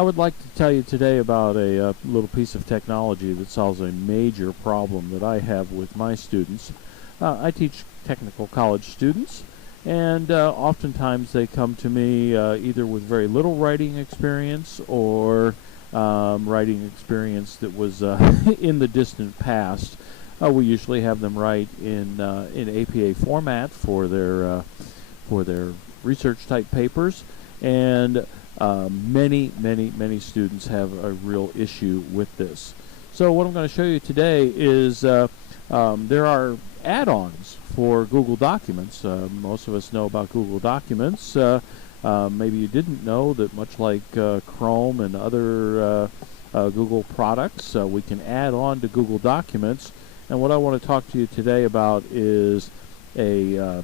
I would like to tell you today about a little piece of technology that solves a major problem that I have with my students. I teach technical college students, and oftentimes they come to me either with very little writing experience or writing experience that was in the distant past. We usually have them write in APA format for their research type papers, and many students have a real issue with this. So what I'm going to show you today is there are add-ons for Google Documents. Most of us know about Google Documents. Maybe you didn't know that much like Chrome and other Google products, we can add on to Google Documents. And what I want to talk to you today about is a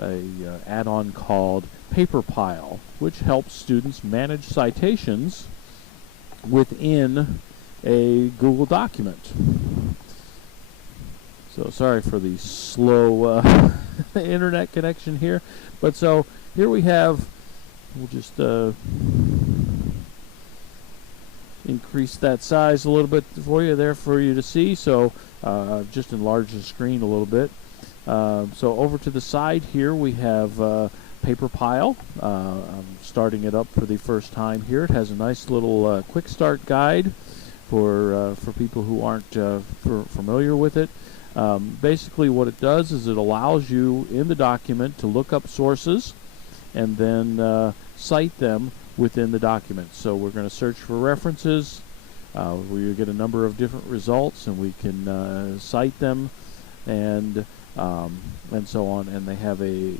add-on called Paperpile, which helps students manage citations within a Google document. So sorry for the slow internet connection here, but so here we have, we'll just increase that size a little bit for you there for you to see. So just enlarge the screen a little bit. So over to the side here we have Paperpile. I'm starting it up for the first time here. It has a nice little quick start guide for people who aren't familiar with it. Basically what it does is it allows you in the document to look up sources and then cite them within the document. So we're going to search for references. We get a number of different results, and we can cite them and so on. And they have a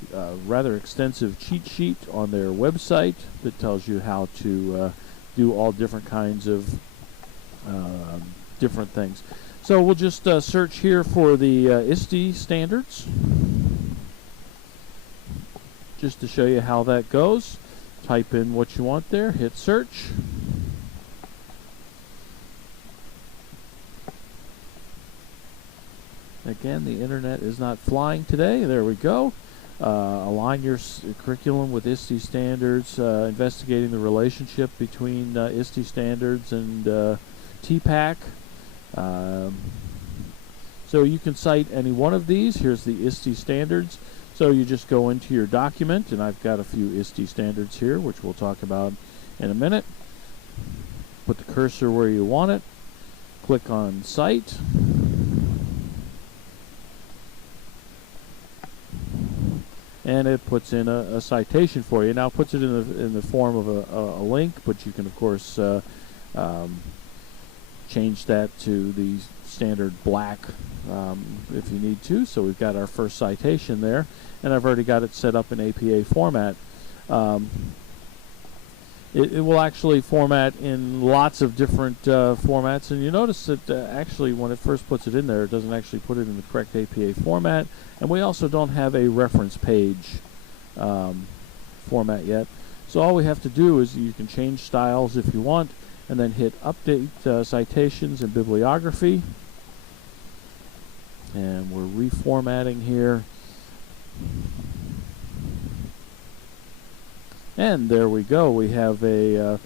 rather extensive cheat sheet on their website that tells you how to do all different kinds of different things. So we'll just search here for the ISTE standards, just to show you how that goes. Type in what you want there, hit search. Again, the internet is not flying today. There we go. Align your curriculum with ISTE standards, investigating the relationship between ISTE standards and TPAC. So you can cite any one of these. Here's the ISTE standards. So you just go into your document, and I've got a few ISTE standards here, which we'll talk about in a minute. Put the cursor where you want it. Click on Cite. And it puts in a citation for you. Now it puts it in the form of a link, but you can of course change that to the standard black if you need to. So we've got our first citation there, and I've already got it set up in APA format. It will actually format in lots of different formats, and you notice that actually when it first puts it in there, it doesn't actually put it in the correct APA format, and we also don't have a reference page format yet. So all we have to do is you can change styles if you want, and then hit Update Citations and Bibliography, and we're reformatting here. And there we go. We have a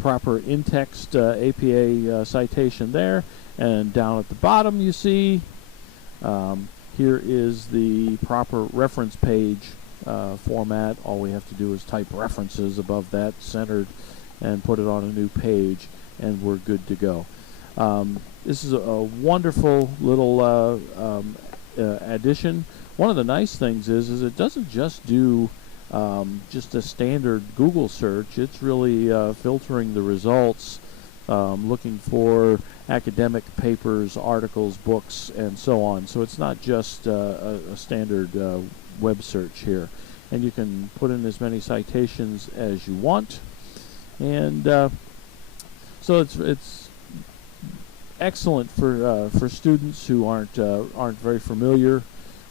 proper in-text APA citation there. And down at the bottom you see here is the proper reference page format. All we have to do is type references above that, centered, and put it on a new page, and we're good to go. This is a wonderful little addition. One of the nice things is it doesn't just do just a standard Google search. It's really filtering the results, looking for academic papers, articles, books, and so on. So it's not just a standard web search here. And you can put in as many citations as you want. And so it's excellent for students who aren't very familiar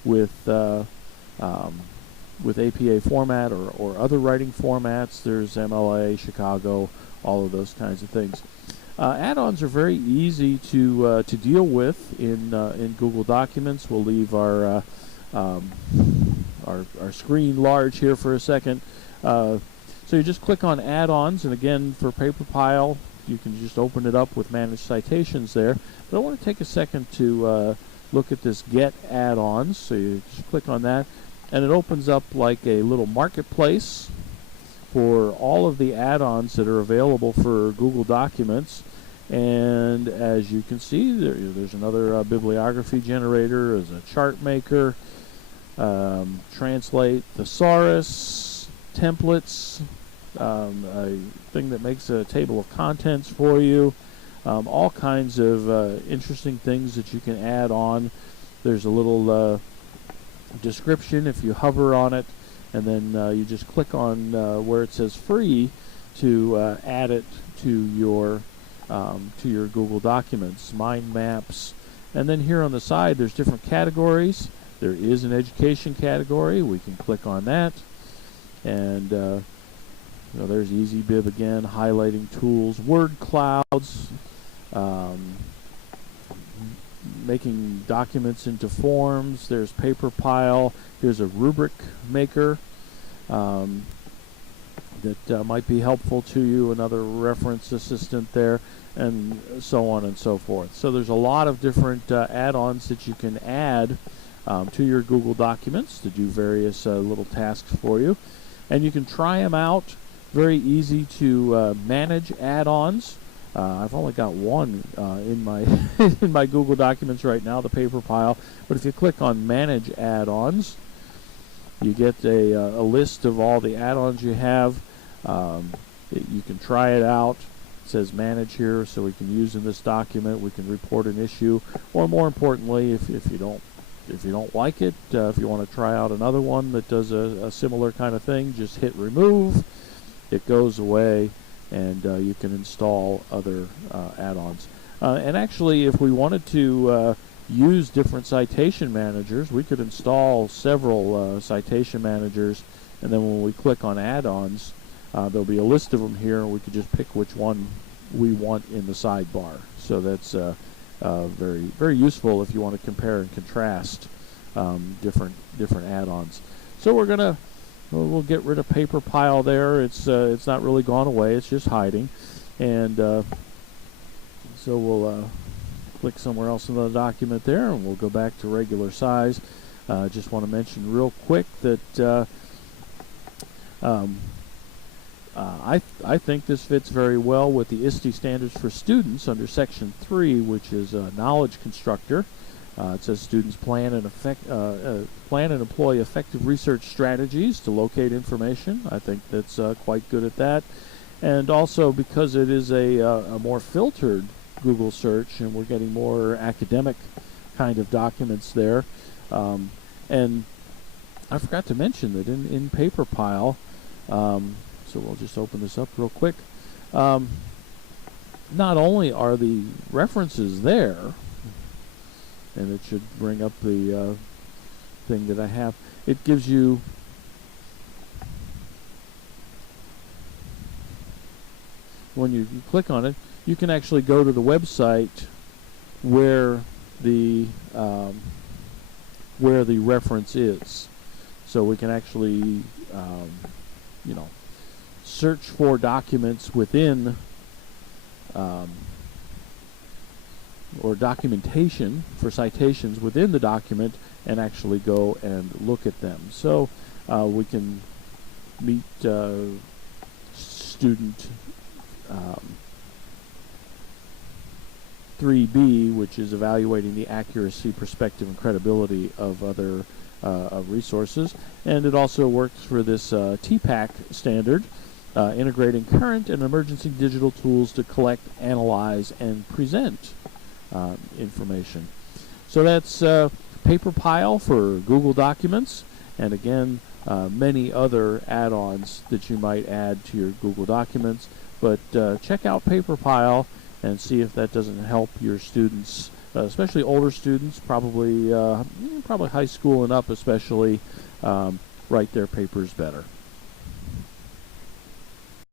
with APA format or other writing formats. There's MLA, Chicago, all of those kinds of things. Add-ons are very easy to deal with in Google Documents. We'll leave our screen large here for a second. So you just click on add-ons, and again, for Paperpile, you can just open it up with Manage Citations there. But I want to take a second to look at this Get Add-ons. So you just click on that, and it opens up like a little marketplace for all of the add-ons that are available for Google Documents. And as you can see, there's another bibliography generator, there's a chart maker, translate thesaurus, templates, a thing that makes a table of contents for you, all kinds of interesting things that you can add on. There's a little description if you hover on it, and then you just click on where it says free to add it to your Google Documents, mind maps. And then here on the side there's different categories. There is an education category. We can click on that, and there's EasyBib again, highlighting tools, word clouds, making documents into forms. There's Paperpile. Here's a rubric maker that might be helpful to you, another reference assistant there, and so on and so forth. So there's a lot of different add-ons that you can add to your Google Documents to do various little tasks for you. And you can try them out. Very easy to manage add-ons. I've only got one in my in my Google Documents right now, the Paperpile. But if you click on Manage Add-ons, you get a list of all the add-ons you have. You can try it out. It says Manage here, so we can use in this document. We can report an issue, or more importantly, if you don't like it, if you want to try out another one that does a similar kind of thing, just hit remove. It goes away, and you can install other add-ons. And actually, if we wanted to use different citation managers, we could install several citation managers, and then when we click on add-ons, there'll be a list of them here, and we could just pick which one we want in the sidebar. So that's very, very useful if you want to compare and contrast different add-ons. So we'll get rid of Paperpile there. It's not really gone away. It's just hiding, and so we'll click somewhere else in the document there, and we'll go back to regular size. Just want to mention real quick that I think this fits very well with the ISTE standards for students under Section 3, which is Knowledge Constructor. It says students plan and employ effective research strategies to locate information. I think that's quite good at that. And also, because it is a more filtered Google search, and we're getting more academic kind of documents there. And I forgot to mention that in Paperpile, so we'll just open this up real quick. Not only are the references there, and it should bring up the thing that I have, it gives you when you click on it, you can actually go to the website where the reference is. So we can actually search for documents within or documentation for citations within the document and actually go and look at them. So we can meet student 3B, which is evaluating the accuracy, perspective, and credibility of other resources. And it also works for this TPAC standard, integrating current and emergency digital tools to collect, analyze, and present information. So that's Paperpile for Google Documents, and again, many other add-ons that you might add to your Google Documents. But check out Paperpile and see if that doesn't help your students, especially older students, probably high school and up especially, write their papers better.